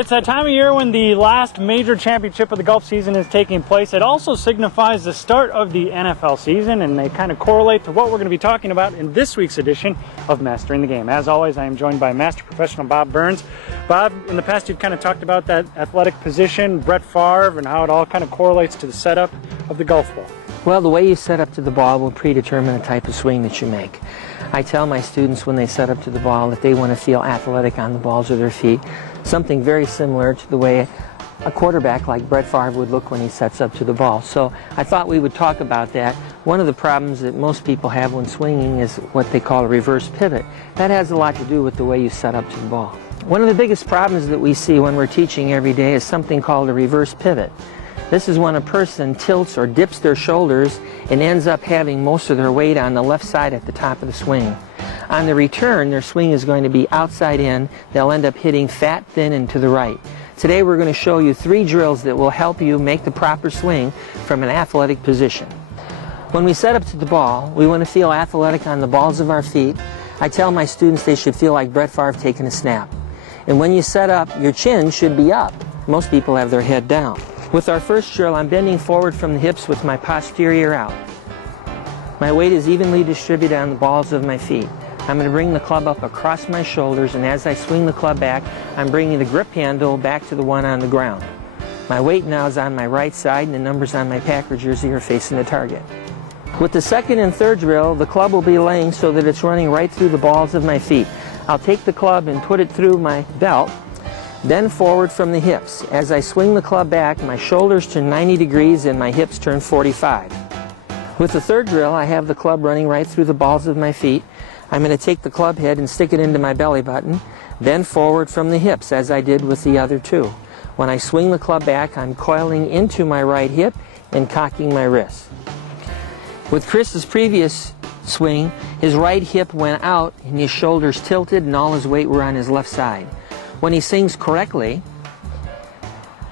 It's that time of year when the last major championship of the golf season is taking place. It also signifies the start of the NFL season, and they kind of correlate to what we're going to be talking about in this week's edition of Mastering the Game. As always, I am joined by Master Professional Bob Burns. Bob, in the past you've kind of talked about that athletic position, Brett Favre, and how it all kind of correlates to the setup of the golf ball. Well, the way you set up to the ball will predetermine the type of swing that you make. I tell my students when they set up to the ball that they want to feel athletic on the balls of their feet, something very similar to the way a quarterback like Brett Favre would look when he sets up to the ball. So I thought we would talk about that. One of the problems that most people have when swinging is what they call a reverse pivot. That has a lot to do with the way you set up to the ball. One of the biggest problems that we see when we're teaching every day is something called a reverse pivot. This is when a person tilts or dips their shoulders and ends up having most of their weight on the left side at the top of the swing. On the return, their swing is going to be outside in. They'll end up hitting fat, thin, and to the right. Today we're going to show you 3 drills that will help you make the proper swing from an athletic position. When we set up to the ball, we want to feel athletic on the balls of our feet. I tell my students they should feel like Brett Favre taking a snap. And when you set up, your chin should be up. Most people have their head down. With our first drill, I'm bending forward from the hips with my posterior out. My weight is evenly distributed on the balls of my feet. I'm going to bring the club up across my shoulders, and as I swing the club back, I'm bringing the grip handle back to the one on the ground. My weight now is on my right side, and the numbers on my Packer jersey are facing the target. With the second and third drill, the club will be laying so that it's running right through the balls of my feet. I'll take the club and put it through my belt, then forward from the hips. As I swing the club back, my shoulders turn 90 degrees and my hips turn 45. With the third drill, I have the club running right through the balls of my feet. I'm going to take the club head and stick it into my belly button, then forward from the hips as I did with the other 2. When I swing the club back, I'm coiling into my right hip and cocking my wrist. With Chris's previous swing, his right hip went out and his shoulders tilted and all his weight were on his left side. When he swings correctly,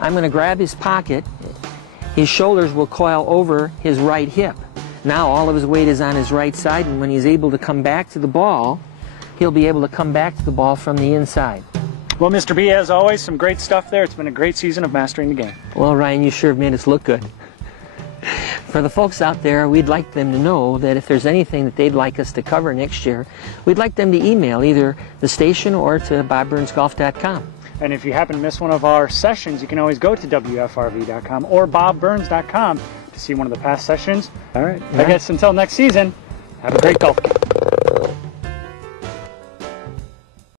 I'm going to grab his pocket. His shoulders will coil over his right hip. Now all of his weight is on his right side, and when he's able to come back to the ball, he'll be able to come back to the ball from the inside. Well, Mr. B, as always, some great stuff there. It's been a great season of Mastering the Game. Well, Ryan, you sure have made us look good. For the folks out there, we'd like them to know that if there's anything that they'd like us to cover next year, we'd like them to email either the station or to bobburnsgolf.com. And if you happen to miss one of our sessions, you can always go to WFRV.com or bobburns.com to see one of the past sessions. All right. I guess until next season, have a great golf game.